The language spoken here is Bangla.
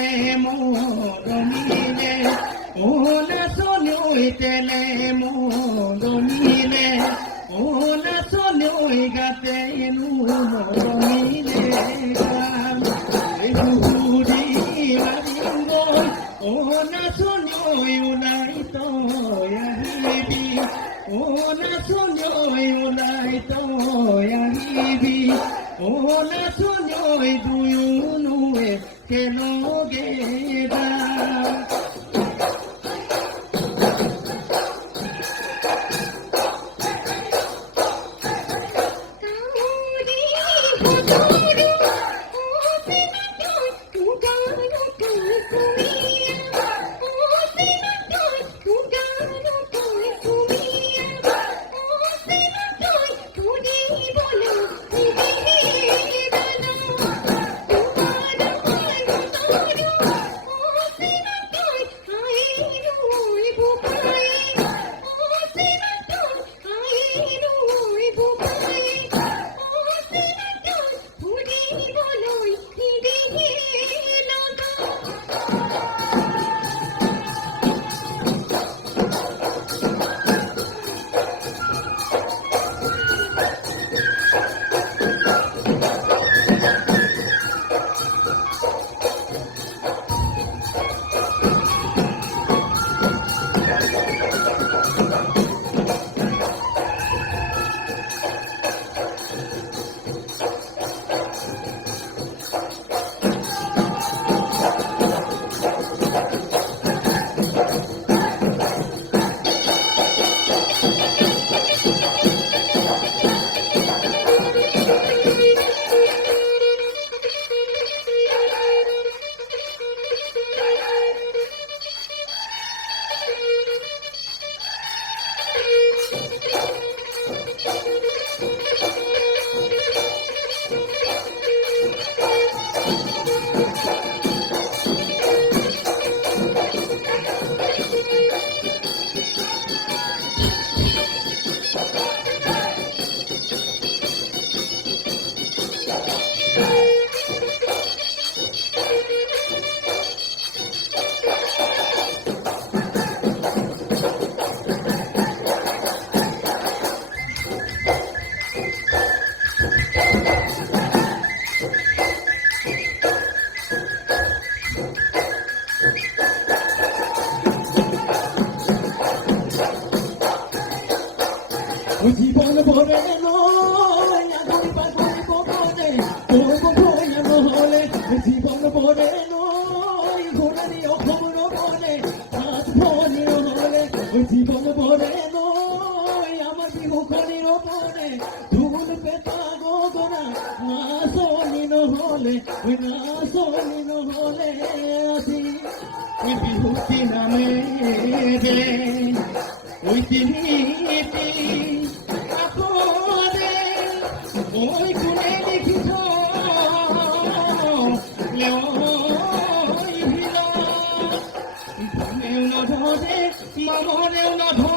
তেলে মৰমিলে ও নাচনী ঐ তেলে মৰমিলে ও নাচনী ঐ গাতে এনো মৰমিলে ঘূৰি মাৰিব ও নাচনী ঐ ওলাই তই আহিবি ও নাচনী ঐ ওলাই তই আহিবি ও নাচনী ঐ দুয়োনো একেলগে যাম জীবন ভরে নয় আগুন পাগল পবনে তোর ভয় নহলে জীবন ভরে নয় ঘোড়ারি অখবর বনে হাত ভরে নহলে জীবন ভরে নয় আমার বিমুখনির ওপরে ধুল পেতা গগনা নাচনি নহলে আজি ওই বিহুতি নামে রে ওই তিনিটি আপদে ওই কোনে দেখিছ লেও নধরে মামরেও নধরে